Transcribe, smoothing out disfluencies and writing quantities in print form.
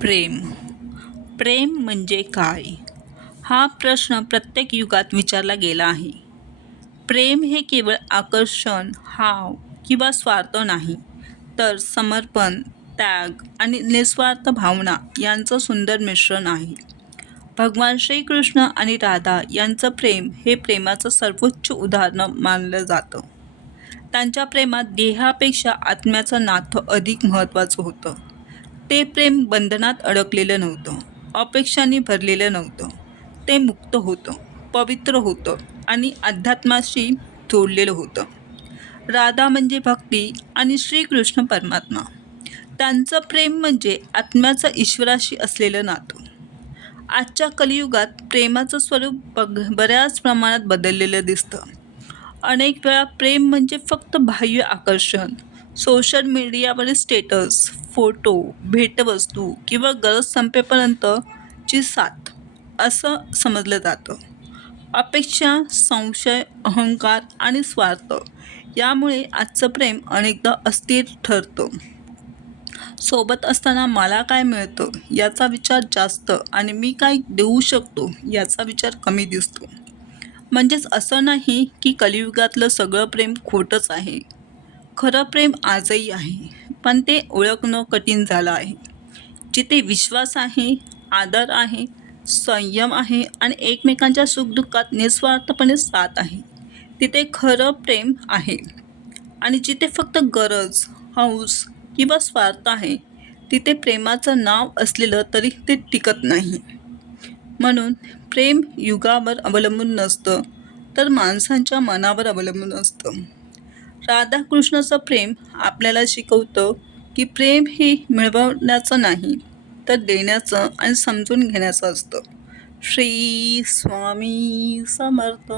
प्रेम. प्रेम म्हणजे काय? हा प्रश्न प्रत्येक युगात विचारला गेला आहे. प्रेम हे केवळ आकर्षण, हाव किंवा स्वार्थ नाही, तर समर्पण, त्याग आणि निस्वार्थ भावना यांचं सुंदर मिश्रण आहे. भगवान श्रीकृष्ण आणि राधा यांचं प्रेम हे प्रेमाचं सर्वोच्च उदाहरण मानलं जातं. त्यांच्या प्रेमात देहापेक्षा आत्म्याचं नातं अधिक महत्त्वाचं होतं. ते प्रेम बंधनात अडकलेलं नव्हतं, अपेक्षांनी भरलेलं नव्हतं. ते मुक्त होतं, पवित्र होतं आणि अध्यात्माशी जोडलेलं होतं. राधा म्हणजे भक्ती आणि श्रीकृष्ण परमात्मा. त्यांचं प्रेम म्हणजे आत्म्याचं ईश्वराशी असलेलं नातं. आजच्या कलियुगात प्रेमाचं स्वरूप बऱ्याच प्रमाणात बदललेलं दिसतं. अनेक वेळा प्रेम म्हणजे फक्त बाह्य आकर्षण, सोशल मीडियावरील स्टेटस, फोटो, भेटवस्तू किंवा गरज संपेपर्यंतची साथ असं समजलं जातं. अपेक्षा, संशय, अहंकार आणि स्वार्थ यामुळे आजचं प्रेम अनेकदा अस्थिर ठरतं. सोबत असताना मला काय मिळतं याचा विचार जास्त आणि मी काय देऊ शकतो याचा विचार कमी दिसतो. म्हणजेच असं नाही की कलियुगातलं सगळं प्रेम खोटंच आहे. खरं प्रेम आजही आहे, पण ते ओळखणं कठीण झालं आहे. जिथे विश्वास आहे, आदर आहे, संयम आहे आणि एकमेकांच्या सुखदुःखात निस्वार्थपणे साथ आहे, तिथे खरं प्रेम आहे. आणि जिथे फक्त गरज, हौस किंवा स्वार्थ आहे, तिथे प्रेमाचं नाव असलेलं तरी ते टिकत नाही. म्हणून प्रेम युगावर अवलंबून नसतं, तर माणसांच्या मनावर अवलंबून असतं. राधाकृष्णाचं प्रेम आपल्याला शिकवतं की प्रेम हे मिळवण्याचं नाही, तर देण्याचं आणि समजून घेण्याचं असतं. श्री स्वामी समर्थ.